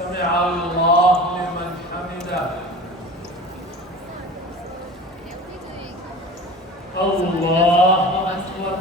سمع الله لمن حمده. الله أكبر.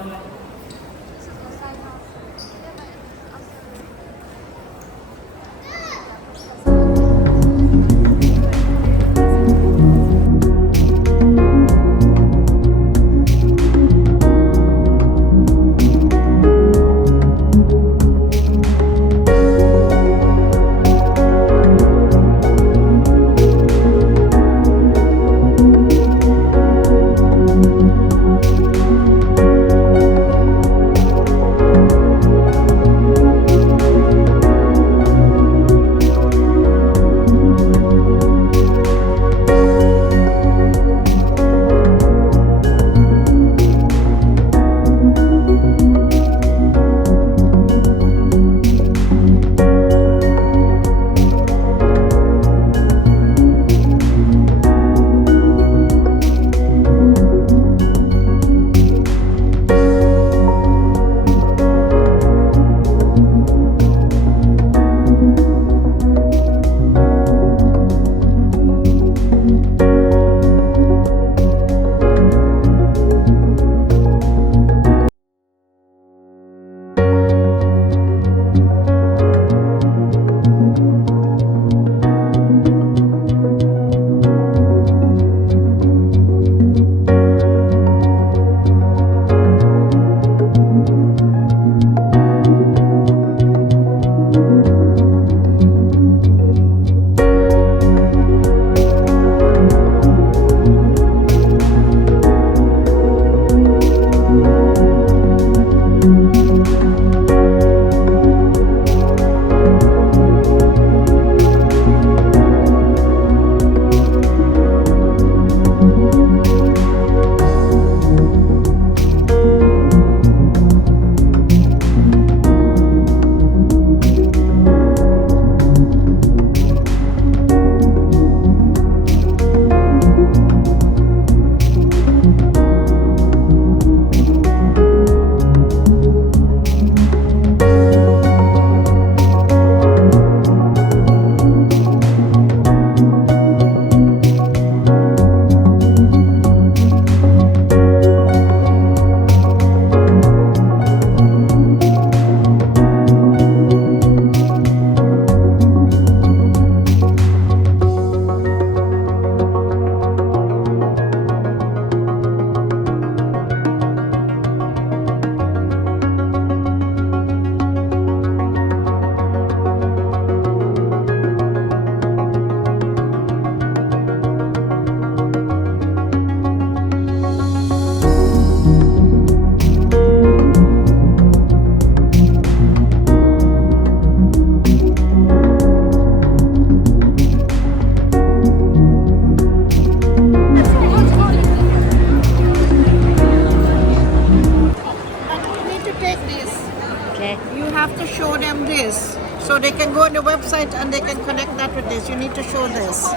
So they can go on the website and they can connect that with this. You need to show this.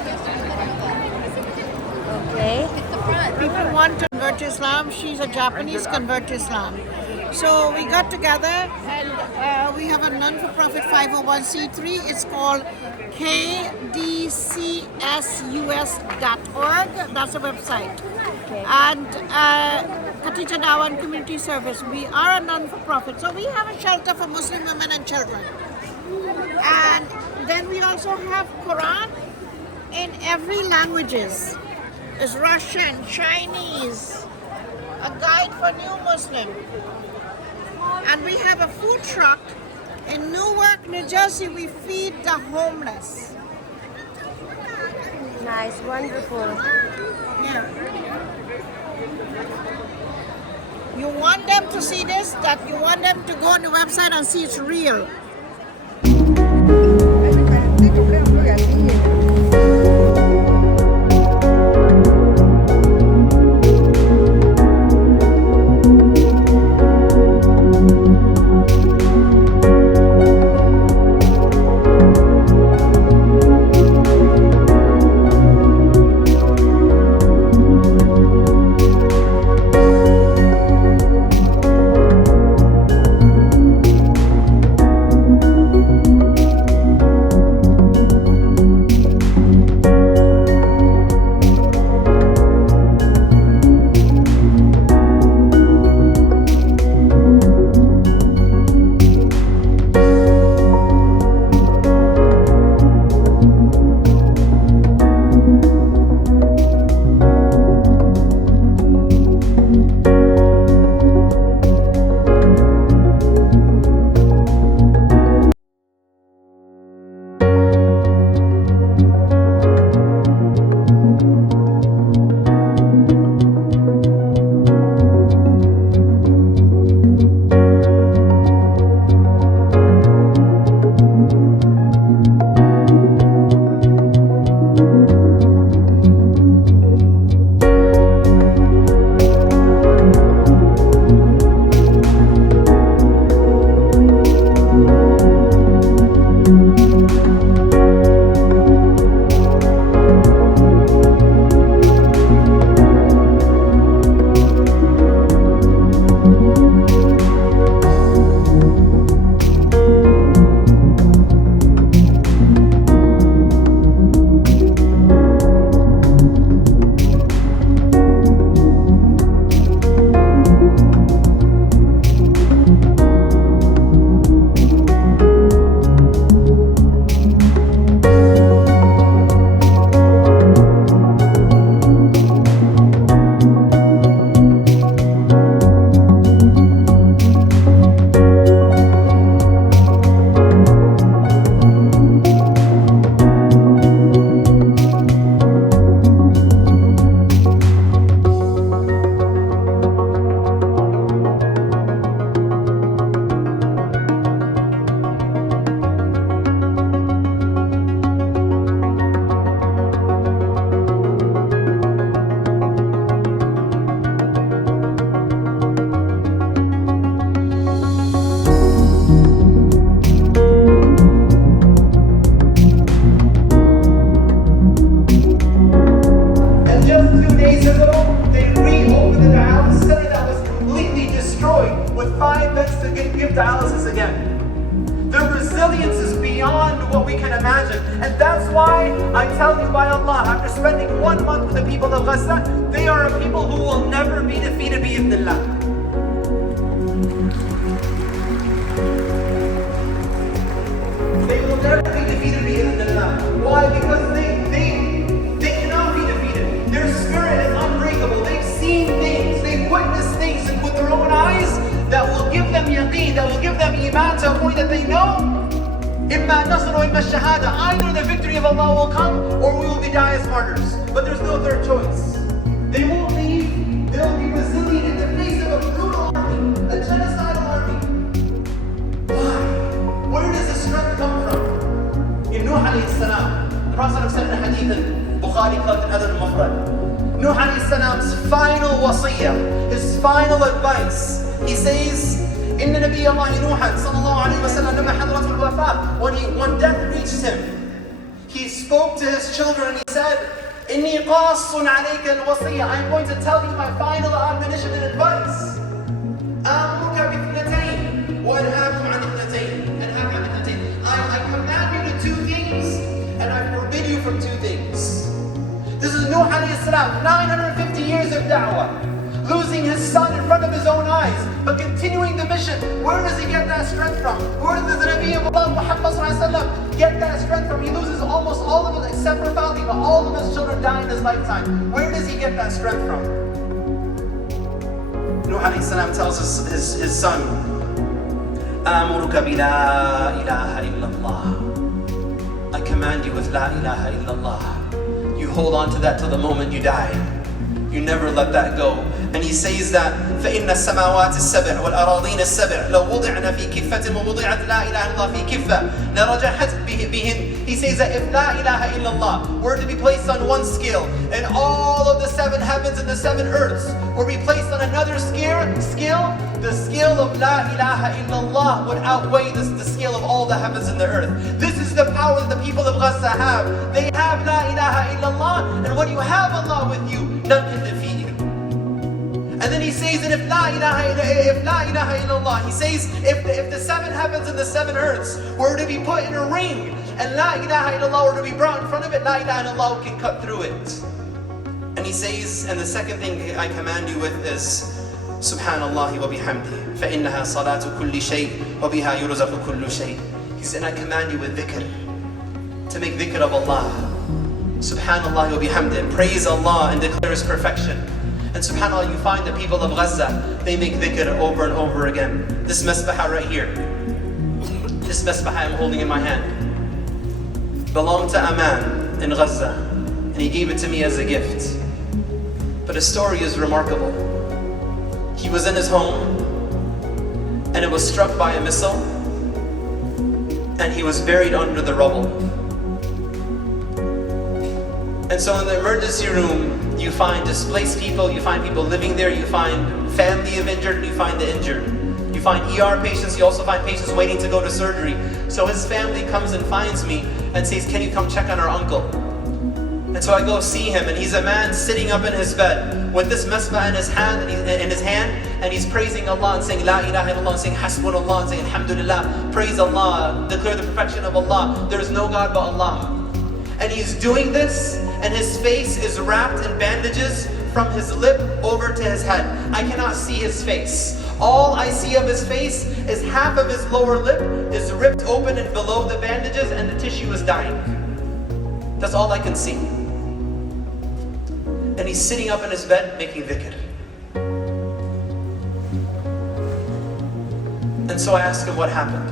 Okay. People want to convert to Islam. She's a Japanese convert to Islam. So we got together and we have a non-for-profit 501c3. It's called kdcsus.org. That's the website. Okay. And Khatija Dawa and Community Service. We are a non-for-profit. So we have a shelter for Muslim women and children. And then we also have Quran in every languages. It's Russian, Chinese, a guide for new Muslim. And we have a food truck in Newark, New Jersey. We feed the homeless. Nice, wonderful. Yeah. You want them to see this, that you want them to go on the website and see it's real. resilience is beyond what we can imagine. And that's why I tell you by Allah, after spending 1 month with the people of Gaza, they are a people who will never be defeated bi-idhnillah. They will never be defeated bi-idhnillah. Why? Because they cannot be defeated. Their spirit is unbreakable. They've seen things, they've witnessed things with their own eyes that will give them yaqeen, that will give them iman to a point that they know imma nasr wa imma shahada. Either the victory of Allah will come or we will be die as martyrs. But there's no third choice. They won't leave. They'll be resilient in the face of a brutal army, a genocidal army. Why? Where does the strength come from? In Nuh alayhi salam, the Prophet said in a hadith in Bukhari called Adab al-Mufrad, Nuh alayhi salam's final wasiyah, his final advice, he says, Inna Nabiy Allah Nuhan sallallahu alayhi wa sallam lama hadratul wafa, when death reached him, he spoke to his children and he said, Inni qassun alayka al-wasiyya, I'm going to tell you my final admonition and advice. Amuruka bi-ithnatayn wa anhaakum an ithnatayn. I command you to 2 things and I forbid you from 2 things. This is Nuh alayhi salam, 950 years of da'wah, losing his son in front of his own eyes, but continuing the mission. Where does he get that strength from? Where does the Nabi of Allah Muhammad get that strength from? He loses almost all of it except for Fatima. All of his children die in his lifetime. Where does he get that strength from? Nuh alayhi salam tells his son, Amuruka bi la ilaha illallah. I command you with la ilaha illallah. You hold on to that till the moment you die. You never let that go. And he says that فإن السماوات السبع والأراضين السبع لو وضعنا في كفة ووضعت لا إله إلا الله في كفة لرجحت بهن. He says that if La ilaha illallah were to be placed on one scale and all of the 7 heavens and the 7 earths were to be placed on another scale, the scale of La ilaha illallah would outweigh the scale of all the heavens and the earth. This is the power that the people of Gaza have. They have La ilaha illallah, and when you have Allah with you, none can defeat you. And then he says that if La ilaha illallah, he says if the 7 heavens and the 7 earths were to be put in a ring and La ilaha illallah were to be brought in front of it, La ilaha illallah can cut through it. And he says, and the second thing I command you with is Subhanallah wa bihamdi, فإنها صلاة كل شيء وبها يرزق كل شيء. He said, and I command you with dhikr, to make dhikr of Allah. Subhanallah wa bihamdi, and praise Allah and declare His perfection. And subhanAllah, you find the people of Gaza, they make dhikr over and over again. This masbahah right here, this masbahah I'm holding in my hand, belonged to a man in Gaza, and he gave it to me as a gift. But his story is remarkable. He was in his home, and it was struck by a missile, and he was buried under the rubble. And so in the emergency room, you find displaced people, you find people living there, you find family of injured, and you find the injured. You find ER patients, you also find patients waiting to go to surgery. So his family comes and finds me and says, can you come check on our uncle? And so I go see him, and he's a man sitting up in his bed with this masbah in his hand, and he's praising Allah and saying La ilaha illallah, and saying Hasbunallah, and saying Alhamdulillah, praise Allah, declare the perfection of Allah. There is no God but Allah. And he's doing this, and his face is wrapped in bandages from his lip over to his head. I cannot see his face. All I see of his face is half of his lower lip is ripped open and below the bandages, and the tissue is dying. That's all I can see. And he's sitting up in his bed making dhikr. And so I asked him what happened.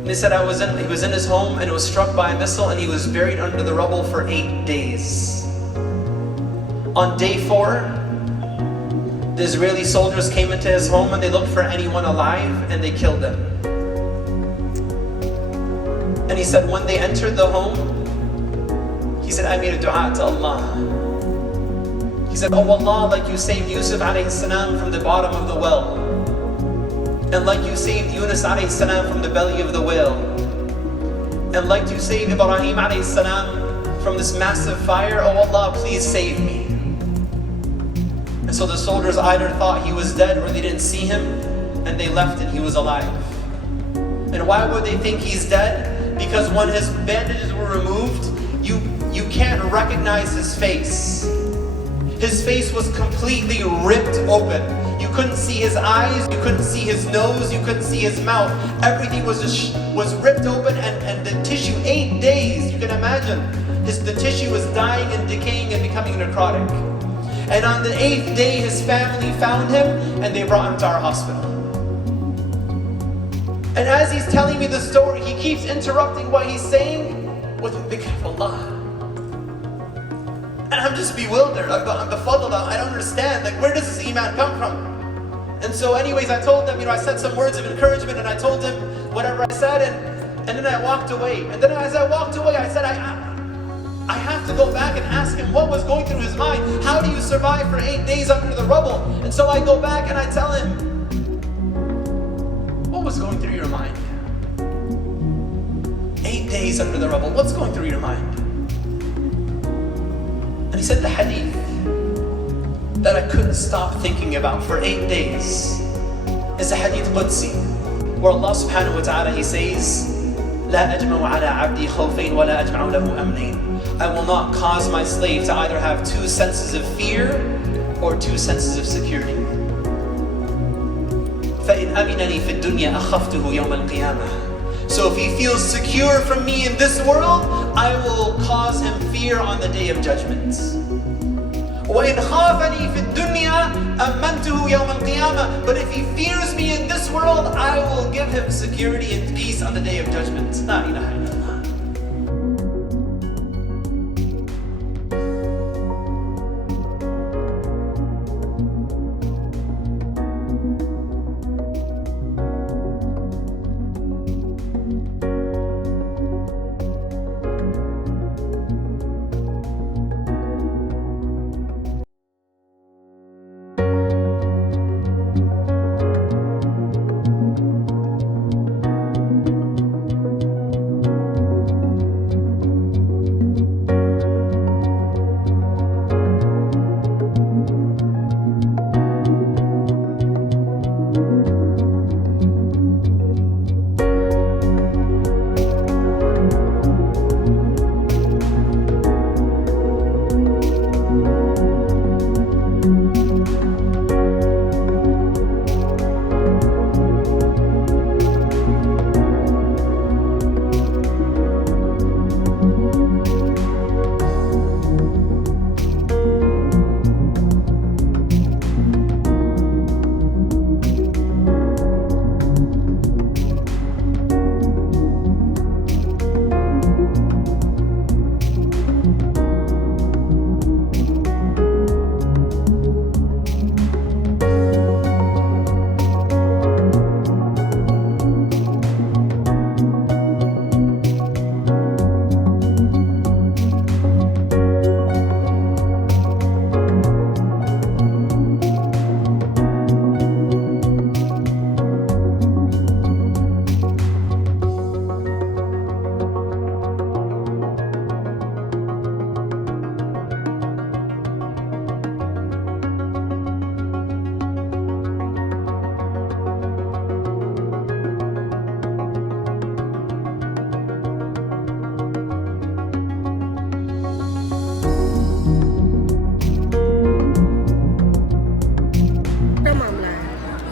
And he said he was in his home, and it was struck by a missile, and he was buried under the rubble for 8 days. On day 4, the Israeli soldiers came into his home, and they looked for anyone alive, and they killed them. And he said when they entered the home, he said, I made a dua to Allah. He said, oh Allah, like you saved Yusuf alayhi salam from the bottom of the well, and like you saved Yunus alayhi salam from the belly of the whale, and like you saved Ibrahim alayhi salam from this massive fire, oh Allah, please save me. And so the soldiers either thought he was dead or they didn't see him, and they left and he was alive. And why would they think he's dead? Because when his bandages were removed, you can't recognize his face. His face was completely ripped open. You couldn't see his eyes, you couldn't see his nose, you couldn't see his mouth. Everything was ripped open, and the tissue, 8 days, you can imagine. The tissue was dying and decaying and becoming necrotic. And on the 8th day, his family found him and they brought him to our hospital. And as he's telling me the story, he keeps interrupting what he's saying with dhikr of Allah. And I'm just bewildered. I'm befuddled. I don't understand. Like, where does this iman come from? And so anyways, I told them, I said some words of encouragement, and I told him whatever I said, and then I walked away. And then as I walked away, I said, I have to go back and ask him what was going through his mind. How do you survive for 8 days under the rubble? And so I go back and I tell him, what was going through your mind? 8 days under the rubble, what's going through your mind? And he said the hadith that I couldn't stop thinking about for 8 days is a hadith Qudsi, where Allah subhanahu wa ta'ala, he says, لا أجمع على عبدي خوفين ولا أجمع له أمنين. I will not cause my slave to either have 2 senses of fear or 2 senses of security. فإن أمنني في الدنيا أخفته يوم القيامة. So if he feels secure from me in this world, I will cause him fear on the day of judgment. وَإِنْ خَافَنِي فِي الدُّنْيَا أَمَّنْتُهُ يَوْمَ الْقِيَامَةِ. But if he fears me in this world, I will give him security and peace on the day of judgment. La ilaha illallah.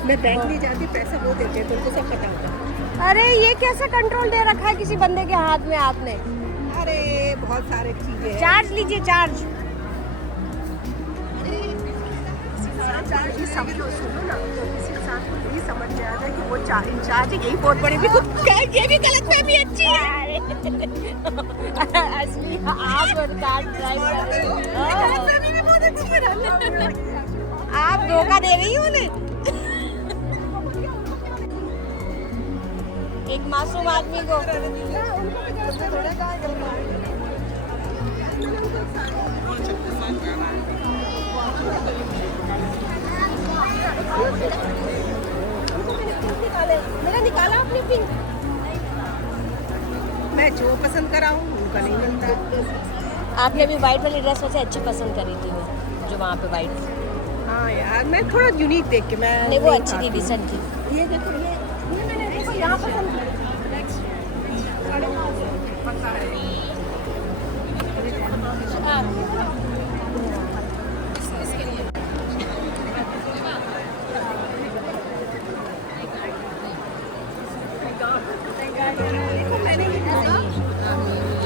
मैं bank नहीं जाती, पैसा वो देते हैं, तुमको सब पता होगा। अरे ये कैसा कंट्रोल दे रखा है किसी बंदे के हाथ में आपने? अरे बहुत सारे चीजें हैं। चार्ज लीजिए, चार्ज। चार्ज समझो, सुनो ना, तो किसी इंसान को नहीं समझ में आता कि वो इंचार्ज यही बहुत बड़ी भी ये भी गलत फहमी अच्छी है। असली आप कार ड्राइव कर रहे हो, बहुत अच्छी है। आप धोखा दे रही हो उन्हें। एक मासूम आदमी को मेरा निकाला आपने पिंक। मैं जो पसंद करा हूँ उनका नहीं मिलता। आपने अभी वाइट वाली ड्रेस वैसे अच्छी पसंद करी थी वो, जो वहाँ पे वाइट। हाँ यार, मैं थोड़ा यूनिक देख के मैं नहीं, वो अच्छी थी, डिसेंट थी। ये देखो, ये मैंने देखो यहाँ पसंद की।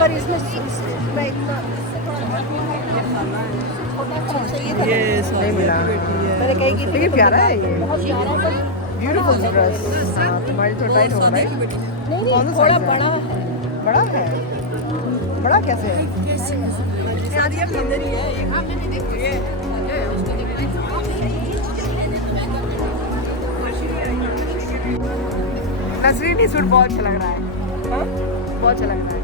पर इसमें मैं इतना ये नहीं मिला मैंने कही कि लेकिन प्यारा है ये ब्यूटीफुल ड्रेस तुम्हारी तो टाइट होगा राइट नहीं थोड़ा बड़ा है बड़ा कैसे है यार ये अंदर ही है नसरीन ये सूट बहुत अच्छा लग रहा है बहुत अच्छा लग रहा है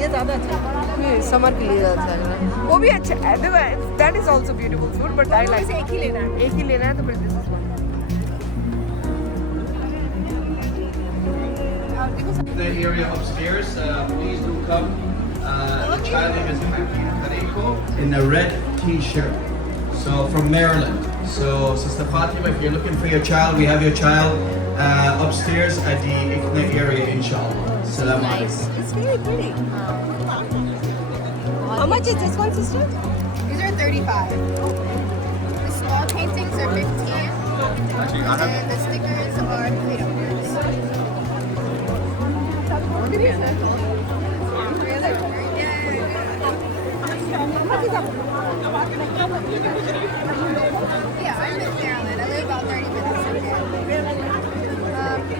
ये ज़्यादा अच्छा है समर के लिए ज़्यादा अच्छा लग रहा है वो भी अच्छा है देखो that is also beautiful suit but I like एक ही लेना है तो फिर this is one The area upstairs, please do come. The child name is Kareko in a red T-shirt. So from Maryland. So Sister Fatima, if you're looking for your child, we have your child upstairs at the ICNA area, inshallah. Assalamu alaikum. It's very pretty. How much is this one, sister? These are 35. The small paintings are 15. And the stickers are $3. Yeah, I'm in Maryland. I live about 30 minutes from here.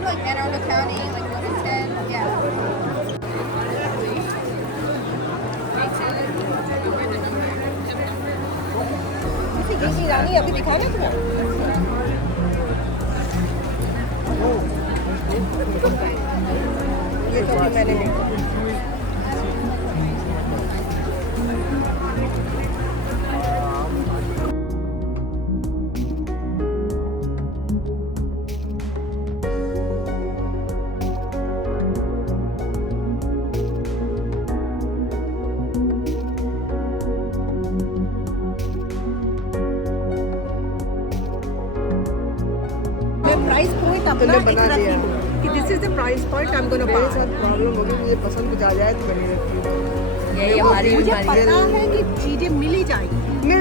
Like Anne Arundel County, like Wilmington. Yeah. ये रानी अभी दिखाना तुम्हें ये तो अभी मैंने देखा price point अपना बना दिया कि this is the price point I am gonna buy साथ प्रॉब्लम होगी मुझे पसंद कुछ आ जाए तो मैंने रखी यही हमारी मुझे पता है कि चीजें मिल ही जाएंगी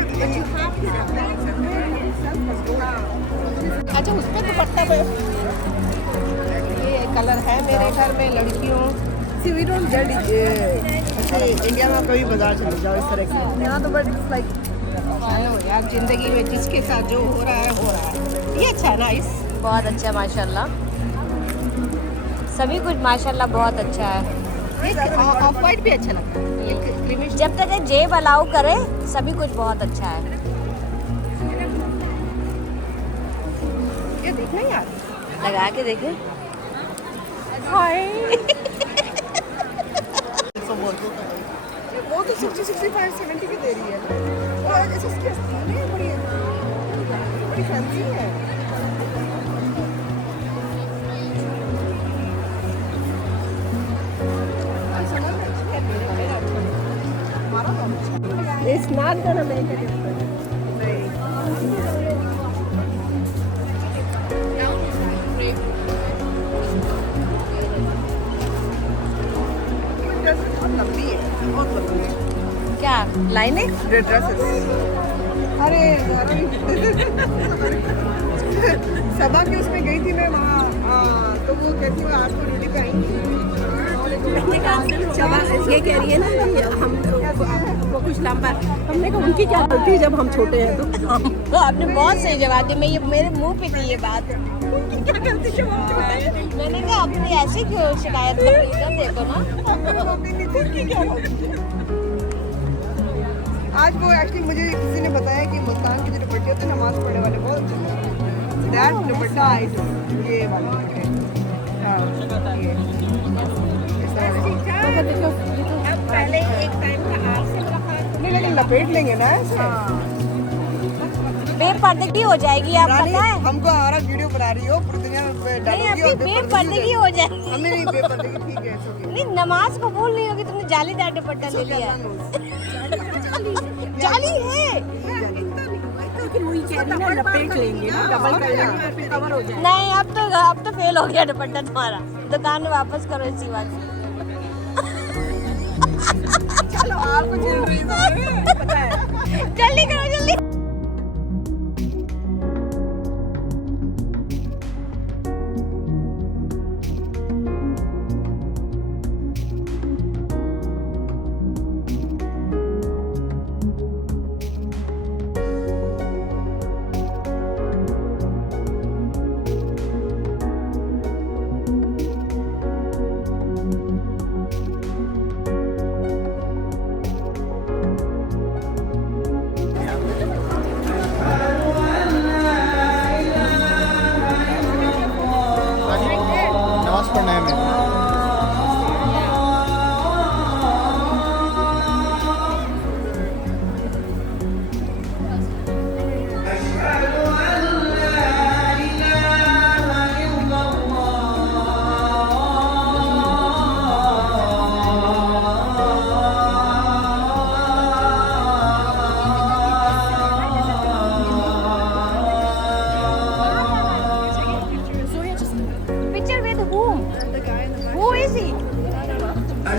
अच्छा उस पर दुपट्टा पे ये कलर है मेरे घर में लड़कियों सी वी डोंट गेट इंडिया में कभी बाजार चले जाओ इस तरह की यहाँ तो बट इट्स लाइक यार जिंदगी में जिसके साथ जो हो रहा है ये अच्छा है नाइस बहुत अच्छा है माशाल्लाह सभी कुछ माशाल्लाह बहुत अच्छा है ऑफ वाइट भी अच्छा लगता है जब तक ये जेब अलाउ करे सभी कुछ बहुत अच्छा है ये देखना यार लगा के देखे हाय वो तो 60 65 70 की दे रही है और ऐसे इसकी आस्तीन है बड़ी फैंसी है It's not gonna make a difference. क्या लाइनिंग ड्रेसेस अरे सबा के उसमें गई थी मैं वहाँ तो वो कहती है आपको ड्यूटी पे आएंगी ये कह रही है ना कि हम वो कुछ लंबा हमने कहा उनकी क्या गलती है जब हम छोटे हैं तो आपने बहुत सही जवाब दिया मैं ये मेरे मुंह पे थी ये बात उनकी क्या गलती जब हम छोटे हैं मैंने कहा अपनी ऐसे क्यों शिकायत कर रही है देखो ना उनकी क्या गलती है आज वो एक्चुअली मुझे किसी ने बताया कि मुल्तान के जो दुपट्टे होते हैं नमाज पढ़ने वाले बहुत अच्छे हैं दैट दुपट्टा ये वाला पहले एक टाइम का आपसे नहीं लेकिन लपेट लेंगे ना ऐसे बेपर्दगी हो जाएगी आप पता है हमको हमारा वीडियो बना रही हो पूरी दुनिया में नहीं अपनी बेपर्दगी हो जाए हमें नहीं बेपर्दगी ठीक है नहीं नमाज कबूल नहीं होगी तुमने जालीदार दुपट्टा ले लिया जाली है लपेट लेंगे ना डबल कर लेंगे तो फिर कवर हो जाएगा नहीं अब तो फेल हो गया दुपट्टा तुम्हारा दुकान में वापस करो इसी बात चलो आपको चल रही है पता है जल्दी करो जल्दी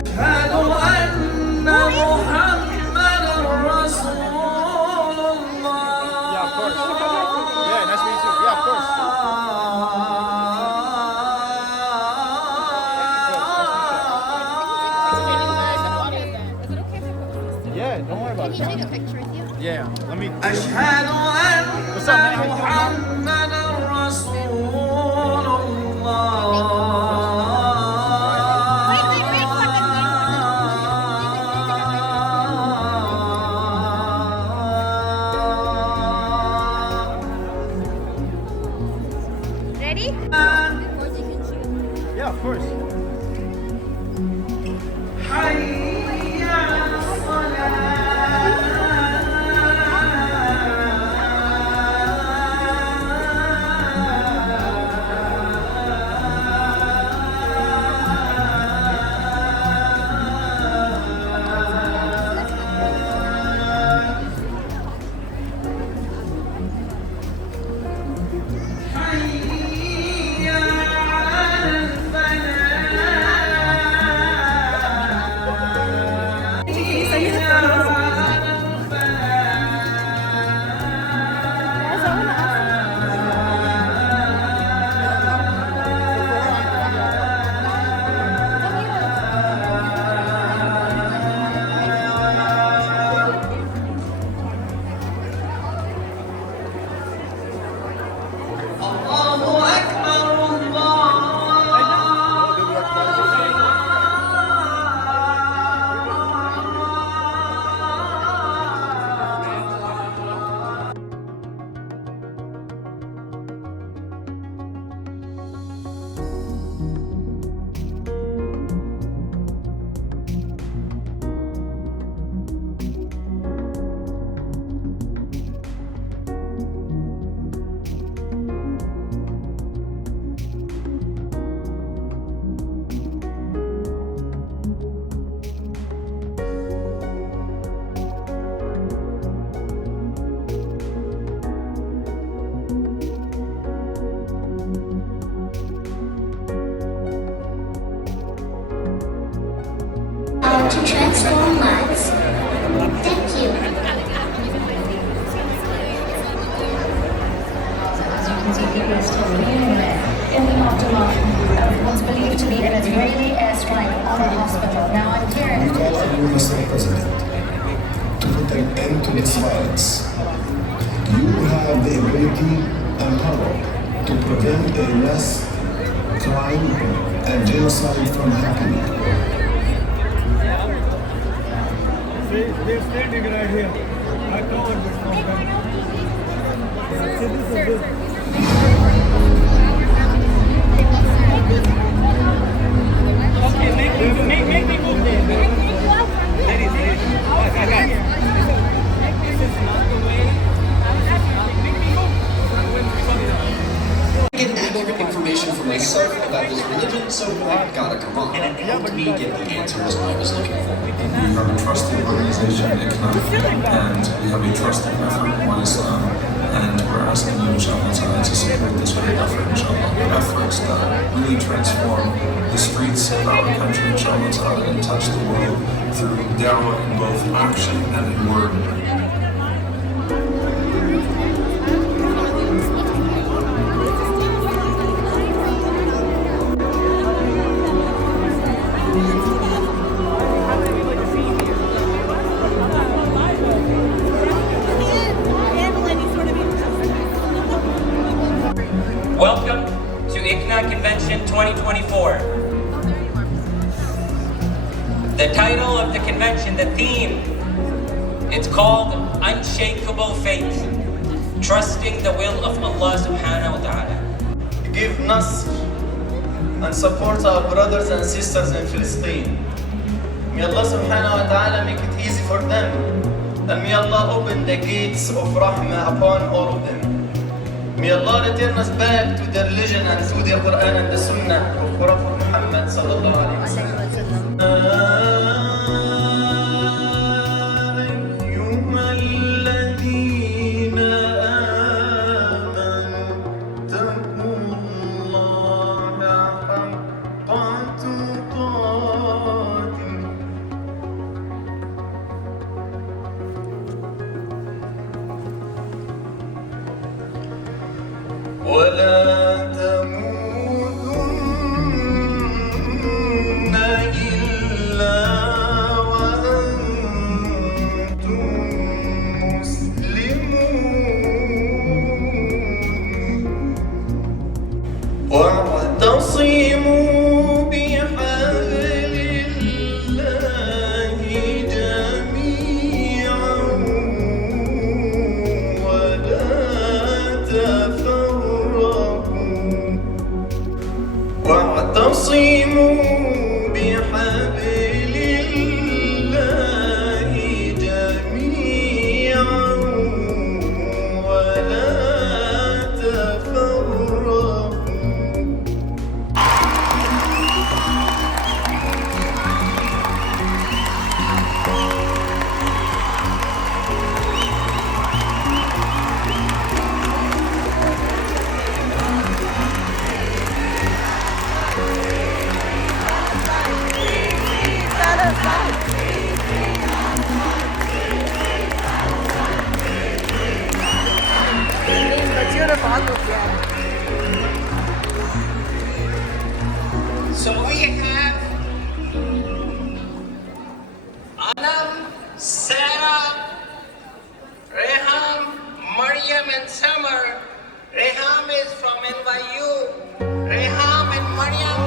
أشهد أن محمد رسول الله. Yeah, of course. Yeah, nice to meet you. Yeah, of course. Yeah, don't worry about it. Can you take a picture with you? Yeah, let me. أشهد أن What's up, man? How you doing, man? محمد رسول الله. Ready? Yeah, of course. حي على حي على الله أكبر To transform lives. Thank you. As you can see, people are still remaining there in the aftermath of what's believed to be an Israeli airstrike on a hospital. Now I'm here. We call on you, Mr. President, to put an end to this violence. You have the ability and power to prevent a mass crime and genocide from happening. They're standing right here. I covered this one. Okay, make me move there. Ladies, I got you. This is not the way. Make me move. Get accurate information for myself about his religion, so I gotta come on. And it helped me get the answers I was looking for. We have a trusted organization, ICNA, and we have a trusted effort on Islam, and we're asking you, inshallah, to support this great effort, inshallah, efforts that really transform the streets of our country, inshallah, and touch the world through da'wah in both action and in word. Welcome to ICNA Convention 2024. The title of the convention, the theme, it's called Unshakable Faith, Trusting the Will of Allah Subhanahu wa Ta'ala. Give Nasr and support our brothers and sisters in Palestine. May Allah Subhanahu wa Ta'ala make it easy for them, and may Allah open the gates of Rahmah upon all of them. May Allah return us back to the religion and through the Quran and the Sunnah of Prophet Muhammad sallallahu alaihi wasallam. واعتصموا بحبل الله جميعا ولا تفرقوا واعتصموا بحبل الله جميعا ولا تفرقوا. So we have Anam, Sarah, Reham, Mariam and Summer. Reham is from NYU. Reham and Mariam.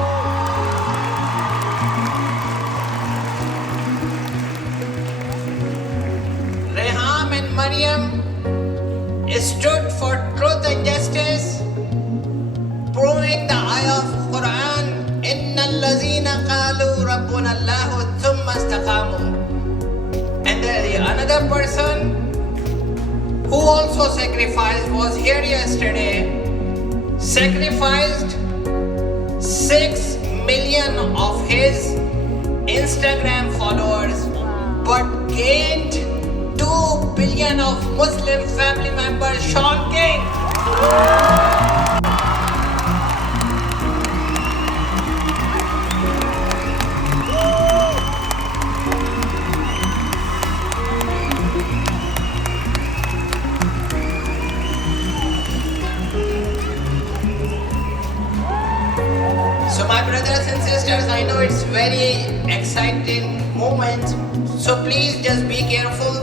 Reham and Mariam stood for truth and justice, proving the ayah of Quran, Inna allazina qalu rabbuna Allahu thumma istaqamu. And there is another person who also sacrificed, was here yesterday, sacrificed 6 million of his Instagram followers, but gained 2 billion of Muslim family members. Sean King. So my brothers and sisters, I know it's very exciting moment. So please just be careful.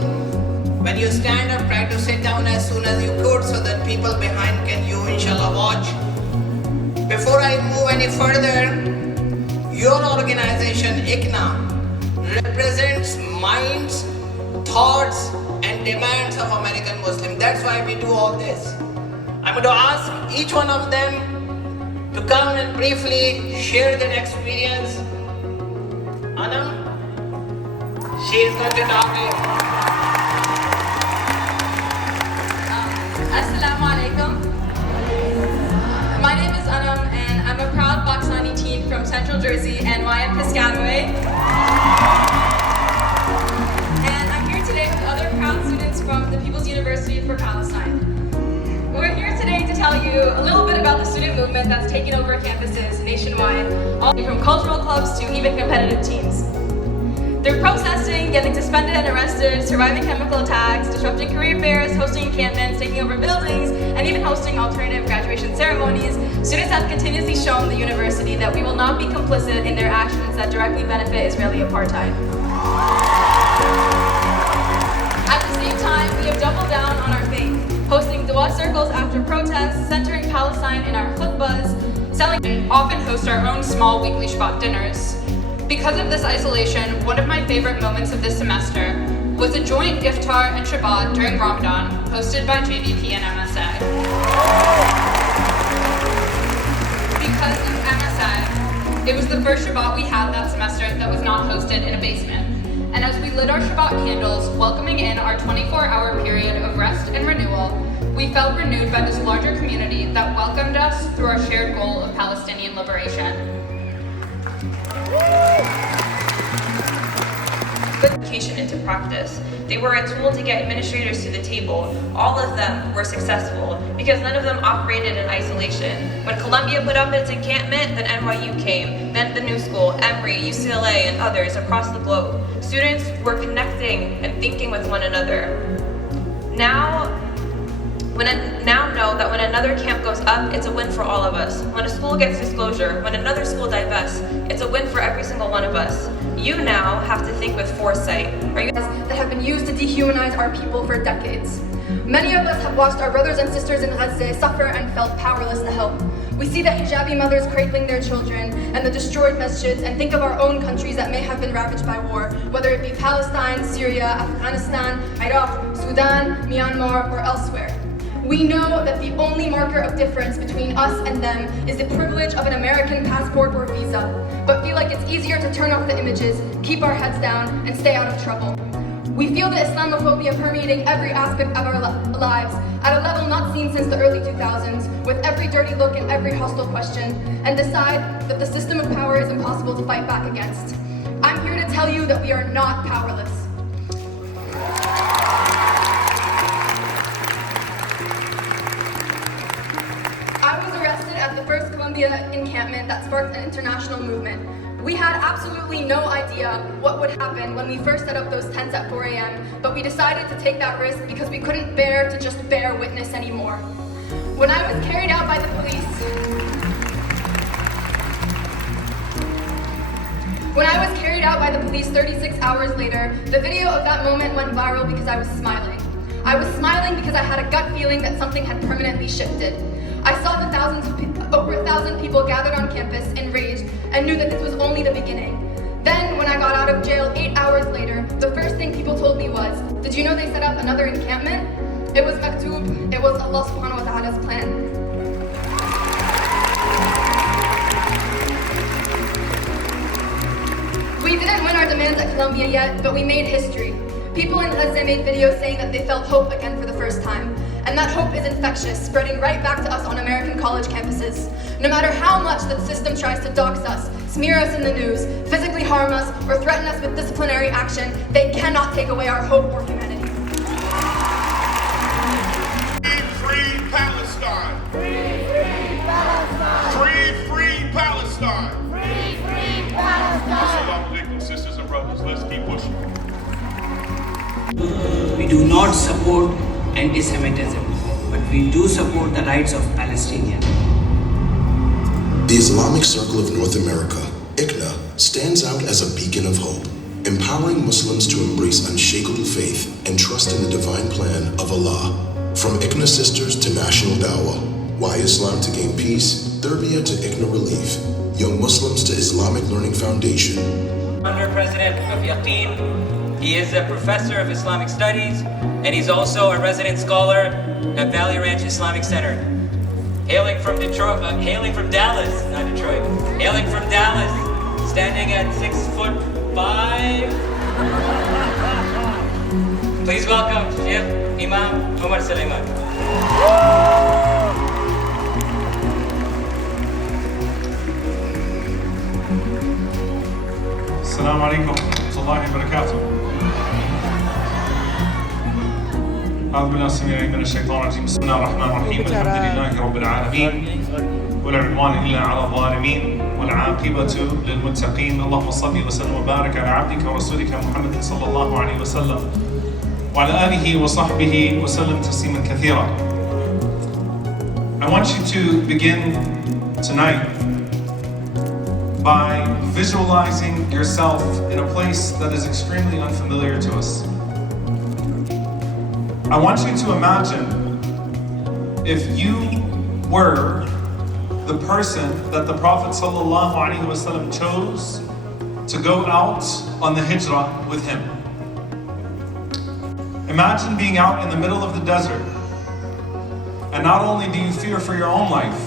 When you stand up, try to sit down as soon as you could so that people behind can you inshallah watch. Before I move any further, your organization ICNA represents minds, thoughts and demands of American Muslims. That's why we do all this. I'm going to ask each one of them to come and briefly share their experience. Anam, she is going to talk to you. Assalamu alaikum. My name is Anam and I'm a proud Pakistani teen from Central Jersey, NY and Piscataway. And I'm here today with other proud students from the People's University for Palestine. We're here today to tell you a little bit about the student movement that's taken over campuses nationwide, all from cultural clubs to even competitive teams. They're protesting, getting suspended and arrested, surviving chemical attacks, disrupting career fairs, hosting encampments, taking over buildings, and even hosting alternative graduation ceremonies. Students have continuously shown the university that we will not be complicit in their actions that directly benefit Israeli apartheid. At the same time, we have doubled down on our faith, hosting dua circles after protests, centering Palestine in our khutbahs, selling, and often host our own small weekly Shabbat dinners. Because of this isolation, one of my favorite moments of this semester was a joint iftar and Shabbat during Ramadan, hosted by JVP and MSA. Because of MSA, it was the first Shabbat we had that semester that was not hosted in a basement. And as we lit our Shabbat candles, welcoming in our 24-hour period of rest and renewal, we felt renewed by this larger community that welcomed us through our shared goal of Palestinian liberation. Education into practice. They were a tool to get administrators to the table. All of them were successful because none of them operated in isolation. When Columbia put up its encampment, then NYU came, then the New School, Emory, UCLA, and others across the globe. Students were connecting and thinking with one another. Now know that when another camp goes up, it's a win for all of us. When a school gets disclosure, when another school divests, it's a win for every single one of us. You now have to think with foresight. That have been used to dehumanize our people for decades. Many of us have watched our brothers and sisters in Gaza suffer and felt powerless to help. We see the hijabi mothers cradling their children and the destroyed masjids, and think of our own countries that may have been ravaged by war, whether it be Palestine, Syria, Afghanistan, Iraq, Sudan, Myanmar, or elsewhere. We know that the only marker of difference between us and them is the privilege of an American passport or visa, but feel like it's easier to turn off the images, keep our heads down, and stay out of trouble. We feel the Islamophobia permeating every aspect of our lives at a level not seen since the early 2000s, with every dirty look and every hostile question, and decide that the system of power is impossible to fight back against. I'm here to tell you that we are not powerless. I was arrested at the first Columbia encampment that sparked an international movement. We had absolutely no idea what would happen when we first set up those tents at 4 a.m., but we decided to take that risk because we couldn't bear to just bear witness anymore. When I was carried out by the police, When I was carried out by the police 36 hours later, the video of that moment went viral because I was smiling. I was smiling because I had a gut feeling that something had permanently shifted. I saw the over 1,000 people gathered on campus, enraged, and knew that this was only the beginning. Then, when I got out of jail 8 hours later, the first thing people told me was, "Did you know they set up another encampment?" It was maktub, it was Allah subhanahu wa ta'ala's plan. We didn't win our demands at Columbia yet, but we made history. People in Gaza made videos saying that they felt hope again for the first time. And that hope is infectious, spreading right back to us on American college campuses. No matter how much the system tries to dox us, smear us in the news, physically harm us, or threaten us with disciplinary action, they cannot take away our hope or humanity. Free Palestine! Free Palestine! Free Palestine! Free Palestine! Assalamu alaikum, sisters and brothers. Let's keep pushing. We do not support anti-Semitism, but we do support the rights of Palestinians. The Islamic Circle of North America, ICNA, stands out as a beacon of hope, empowering Muslims to embrace unshakable faith and trust in the divine plan of Allah. From ICNA Sisters to National Dawah, Why Islam to Gain Peace, Tarbiyah to ICNA Relief, Young Muslims to Islamic Learning Foundation. Under President of Yaqeen, he is a professor of Islamic Studies, and he's also a resident scholar at Valley Ranch Islamic Center. Hailing from Dallas, not Detroit. Hailing from Dallas, standing at 6'5". Please welcome Sheikh Imam Omar Suleiman. Assalamu alaikum wa rahmatullahi wa barakatuh. أعوذ بالله السميع العليم من الشيطان الرجيم. بسم الله الرحمن الرحيم. الحمد لله رب العالمين ولا عدوان إلا على الظالمين والعاقبة للمتقين. اللهم صل وسلم وبارك على عبدك ورسولك محمد صلى الله عليه وسلم وعلى آله وصحبه وسلم تسليما كثيرا. I want you to begin tonight by visualizing yourself in a place that is extremely unfamiliar to us. I want you to imagine if you were the person that the Prophet ﷺ chose to go out on the hijrah with him. Imagine being out in the middle of the desert, and not only do you fear for your own life,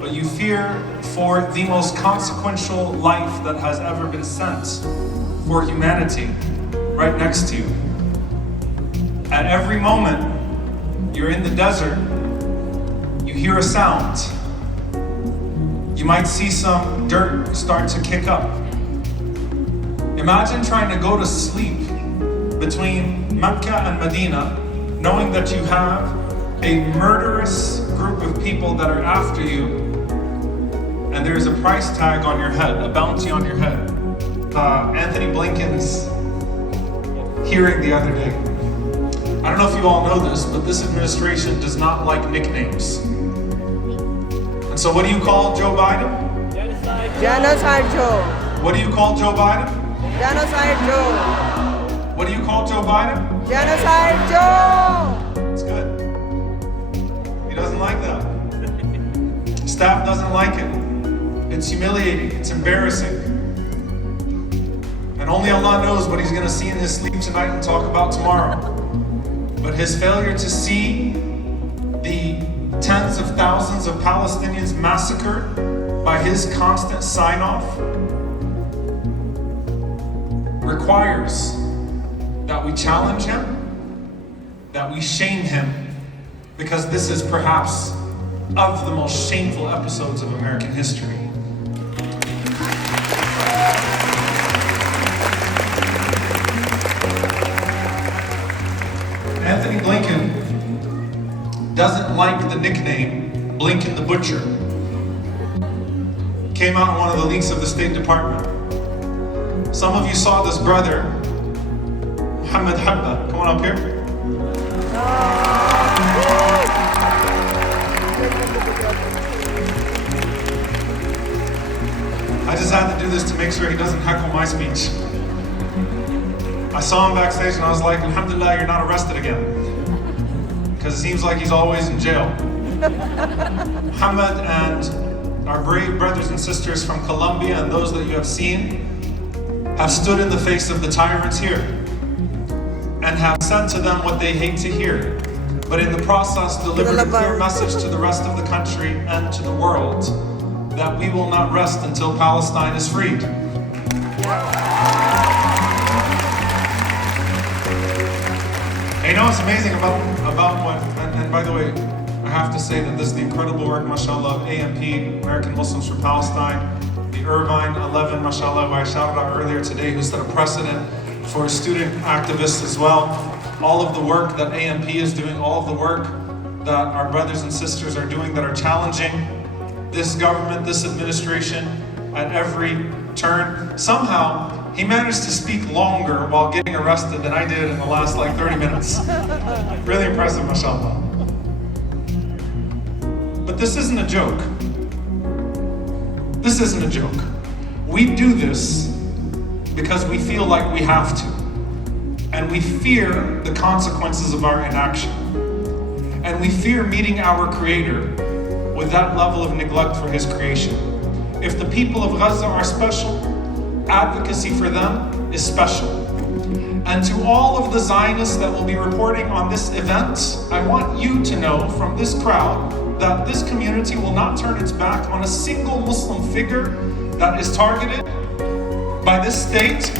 but you fear for the most consequential life that has ever been sent for humanity right next to you. At every moment you're in the desert, you hear a sound. You might see some dirt start to kick up. Imagine trying to go to sleep between Mecca and Medina, knowing that you have a murderous group of people that are after you, and there's a price tag on your head, a bounty on your head. Anthony Blinken's hearing the other day. I don't know if you all know this, but this administration does not like nicknames. And so what do you call Joe Biden? Genocide Joe. What do you call Joe Biden? Genocide Joe. What do you call Joe Biden? Genocide Joe. It's good. He doesn't like that. Staff doesn't like it. It's humiliating, it's embarrassing. And only Allah knows what he's gonna see in his sleep tonight and talk about tomorrow. But his failure to see the tens of thousands of Palestinians massacred by his constant sign-off requires that we challenge him, that we shame him, because this is perhaps of the most shameful episodes of American history. Anthony Blinken doesn't like the nickname Blinken the Butcher. Came out in one of the leaks of the State Department. Some of you saw this brother, Muhammad Habba. Come on up here. I just had to do this to make sure he doesn't heckle my speech. I saw him backstage and I was like, Alhamdulillah, you're not arrested again. Because it seems like he's always in jail. Muhammad and our brave brothers and sisters from Colombia and those that you have seen have stood in the face of the tyrants here and have said to them what they hate to hear, but in the process delivered a clear message to the rest of the country and to the world that we will not rest until Palestine is freed. You know what's amazing about what, and by the way, I have to say that this is the incredible work, mashallah, of AMP, American Muslims for Palestine, the Irvine 11, mashallah, who I shouted out earlier today, who set a precedent for student activists as well. All of the work that AMP is doing, all of the work that our brothers and sisters are doing that are challenging this government, this administration at every turn. Somehow, he managed to speak longer while getting arrested than I did in the last like 30 minutes. Really impressive, mashallah. But this isn't a joke. This isn't a joke. We do this because we feel like we have to. And we fear the consequences of our inaction. And we fear meeting our Creator with that level of neglect for His creation. If the people of Gaza are special, advocacy for them is special. And to all of the Zionists that will be reporting on this event, I want you to know from this crowd that this community will not turn its back on a single Muslim figure that is targeted by this state,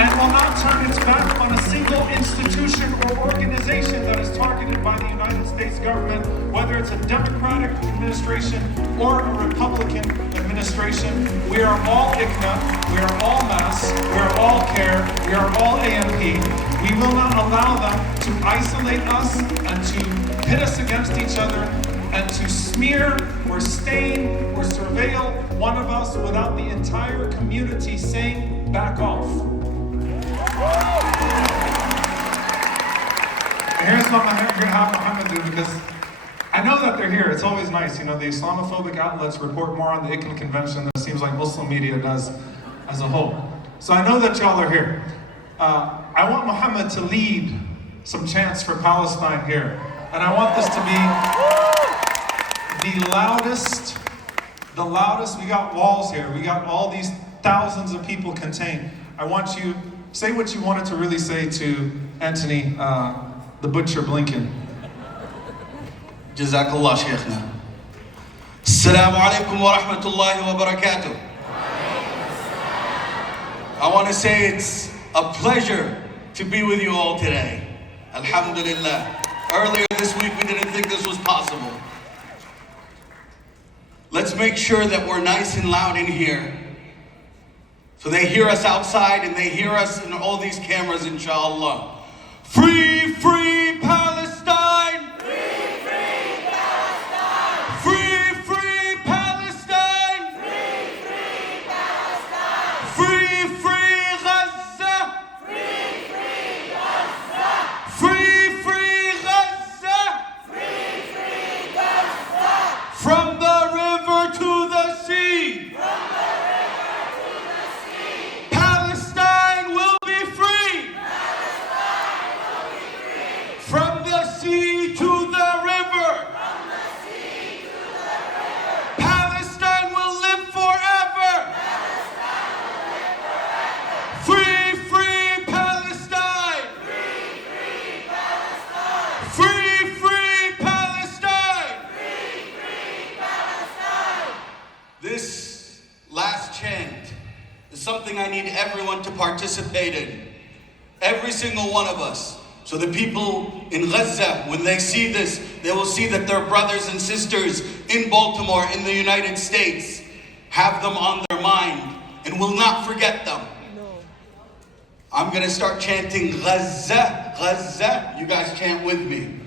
and will not turn its back on a single institution or organization that is targeted by the United States government, whether it's a Democratic administration or a Republican administration. We are all ICNA, we are all MAS, we are all CARE, we are all AMP. We will not allow them to isolate us and to pit us against each other and to smear or stain or surveil one of us without the entire community saying, back off. Here's what I'm going to have Muhammad do, because I know that they're here. It's always nice. You know, the Islamophobic outlets report more on the ICNA Convention than it seems like Muslim media does as a whole. So I know that y'all are here. I want Muhammad to lead some chants for Palestine here. And I want this to be the loudest, we got walls here. We got all these thousands of people contained. I want you, say what you wanted to really say to Anthony, the Butcher Blinken. Jazakallah, Sheikhna. Assalamu alaikum wa rahmatullahi wa barakatuh. I want to say it's a pleasure to be with you all today. Alhamdulillah. Earlier this week, we didn't think this was possible. Let's make sure that we're nice and loud in here, so they hear us outside and they hear us in all these cameras, inshallah. Free, free Palestine! Free, free Palestine! Free, free Palestine! Free, free Palestine! Free, free Gaza! Free, free Gaza! Free, free Gaza! Free, free Gaza! From the river to the sea! From the river to the sea! Palestine will be free! Palestine will be free! everyone to participate in. Every single one of us. So the people in Gaza, when they see this, they will see that their brothers and sisters in Baltimore, in the United States, have them on their mind and will not forget them. I'm going to start chanting Gaza, Gaza. You guys chant with me.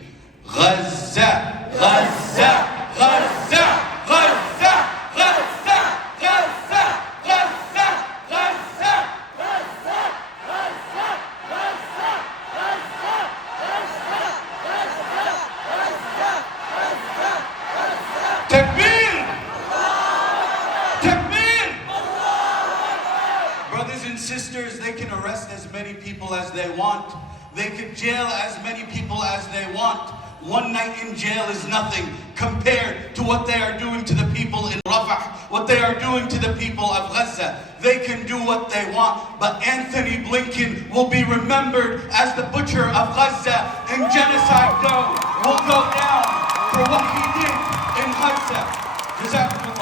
Gaza, Gaza, Gaza, Gaza, Gaza, Gaza, Gaza, Gaza, Takbir! Takbir! Brothers and sisters, they can arrest as many people as they want. They could jail as many people as they want. One night in jail is nothing compared to what they are doing to the people in Rafah, what they are doing to the people of Gaza. They can do what they want, but Anthony Blinken will be remembered as the butcher of Gaza, and Genocide Dome will go down for what he did in Gaza. Jazakumullah.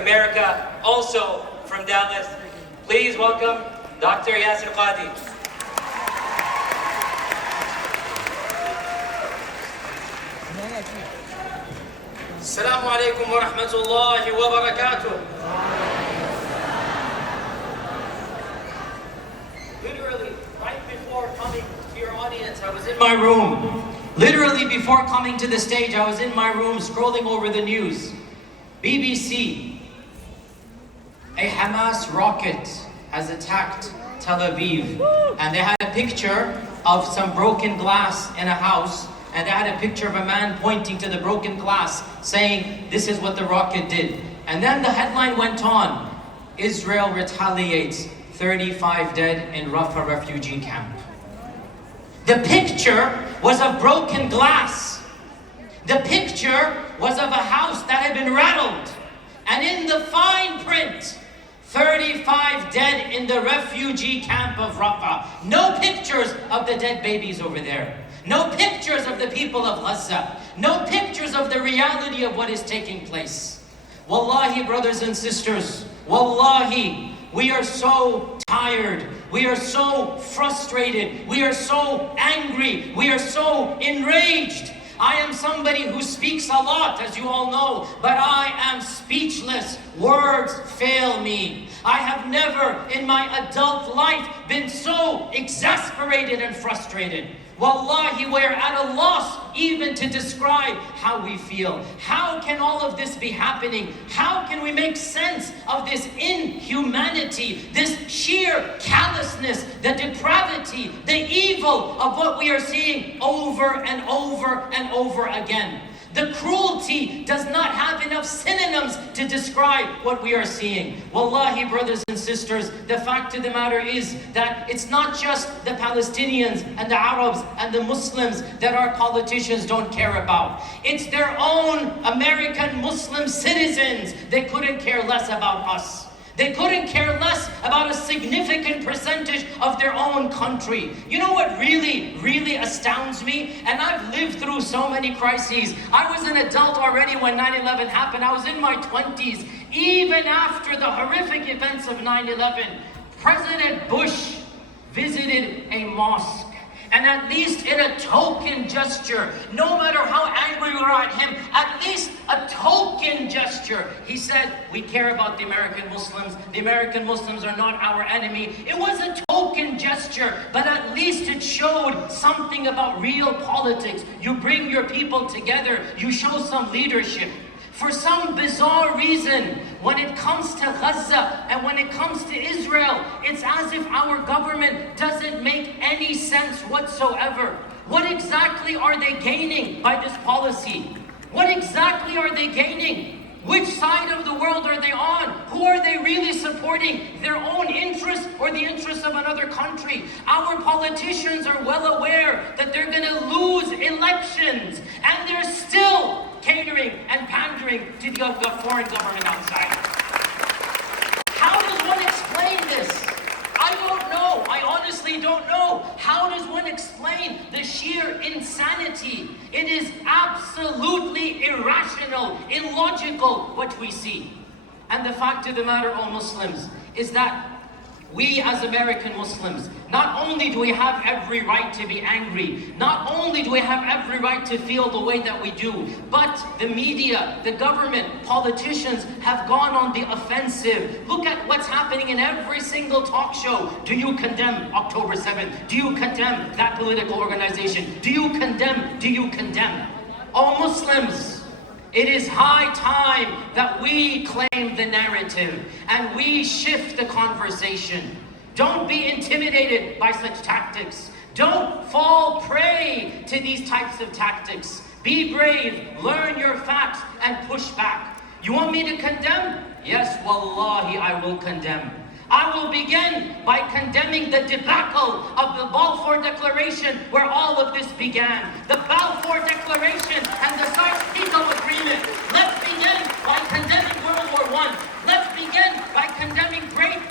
America, also from Dallas. Please welcome Dr. Yasir Qadhi. Assalamu alaikum wa rahmatullahi wa barakatuh. Literally, right before coming to your audience, I was in my room. Literally before coming to the stage, I was in my room scrolling over the news. BBC, a Hamas rocket has attacked Tel Aviv, and they had a picture of some broken glass in a house, and they had a picture of a man pointing to the broken glass saying, this is what the rocket did. And then the headline went on, Israel retaliates, 35 dead in Rafah refugee camp. The picture was of broken glass. The picture was of a house that had been rattled. And in the fine print, 35 dead in the refugee camp of Rafah. No pictures of the dead babies over there. No pictures of the people of Gaza. No pictures of the reality of what is taking place. Wallahi, brothers and sisters, wallahi, we are so tired. We are so frustrated. We are so angry. We are so enraged. I am somebody who speaks a lot, as you all know, but I am speechless. Words fail me. I have never in my adult life been so exasperated and frustrated. Wallahi, we're at a loss even to describe how we feel. How can all of this be happening? How can we make sense of this inhumanity, this sheer callousness, the depravity, the evil of what we are seeing over and over and over again? The cruelty does not have enough synonyms to describe what we are seeing. Wallahi, brothers and sisters, the fact of the matter is that it's not just the Palestinians and the Arabs and the Muslims that our politicians don't care about. It's their own American Muslim citizens. They couldn't care less about us. They couldn't care less about a significant percentage of their own country. You know what really, really astounds me? And I've lived through so many crises. I was an adult already when 9/11 happened. I was in my 20s. Even after the horrific events of 9/11, President Bush visited a mosque. And at least in a token gesture, no matter how angry we are at him, at least a token gesture, he said, we care about the American Muslims. The American Muslims are not our enemy. It was a token gesture, but at least it showed something about real politics. You bring your people together. You show some leadership. For some bizarre reason, when it comes to Gaza and when it comes to Israel, it's as if our government doesn't make any sense whatsoever. What exactly are they gaining by this policy? What exactly are they gaining? Which side of the world are they on? Who are they really supporting? Their own interests interests or the interests of another country. Our politicians are well aware that they're going to lose elections, and they're still catering and pandering to the foreign government outside. How does one explain this? I don't know. I honestly don't know. How does one explain the sheer insanity? It is absolutely irrational, illogical what we see. And the fact of the matter, O Muslims, is that we as American Muslims, not only do we have every right to be angry, not only do we have every right to feel the way that we do, but the media, the government, politicians have gone on the offensive. Look at what's happening in every single talk show. Do you condemn October 7th? Do you condemn that political organization? Do you condemn? Do you condemn? O Muslims, it is high time that we claim the narrative and we shift the conversation. Don't be intimidated by such tactics. Don't fall prey to these types of tactics. Be brave, learn your facts, and push back. You want me to condemn? Yes, wallahi, I will condemn. I will begin by condemning the debacle of the Balfour Declaration where all of this began. The Balfour Declaration and the Sykes-Picot Agreement. Let's begin by condemning World War I. Let's begin by condemning great